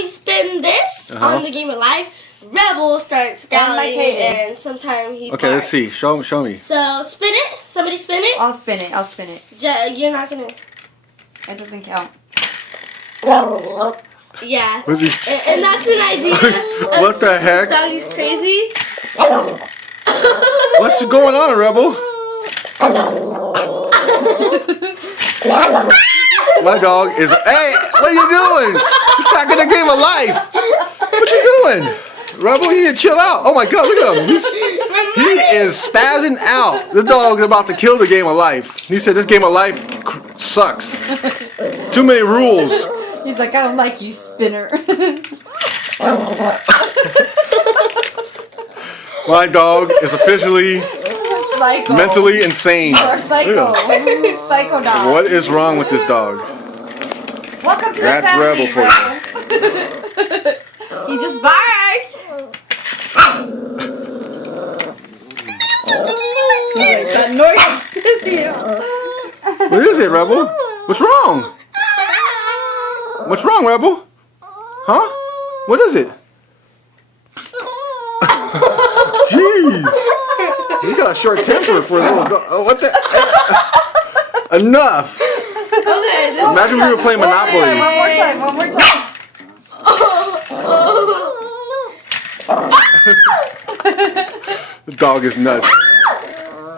he spins this on the Game of Life, Rebel starts growling, and sometimes he Okay, barks. let's see. Show me. So spin it. Somebody spin it. I'll spin it. I'll spin it. You're not gonna. It doesn't count. Yeah. What's he? And that's an idea. What the heck? This dog is crazy. What's going on, Rebel? My dog is. Hey, what are you doing? You're attacking the Game of Life. What you doing? Rebel, you need to chill out. Oh my God, look at him. He is spazzing out. This dog is about to kill the Game of Life. He said this Game of Life sucks. Too many rules. He's like, I don't like you, spinner. My dog is officially Psycho. mentally insane. Or psycho. Psycho dog. What is wrong with this dog? Welcome to That's the family, Rebel for you. He just barked. That noise is you. What is it, Rebel? What's wrong? What's wrong, Rebel? Huh? What is it? Jeez. You got a short temper for a little dog. Oh, what the? Enough. Okay. This Imagine we were playing Monopoly. One more time. One more time. The dog is nuts.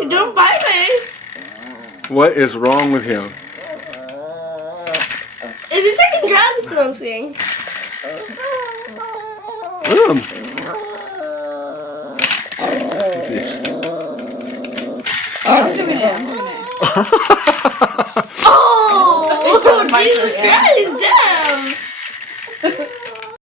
Don't bite me. What is wrong with him? Is he taking drugs? No, I'm saying. Look at him. Oh, He's Jesus Christ, damn.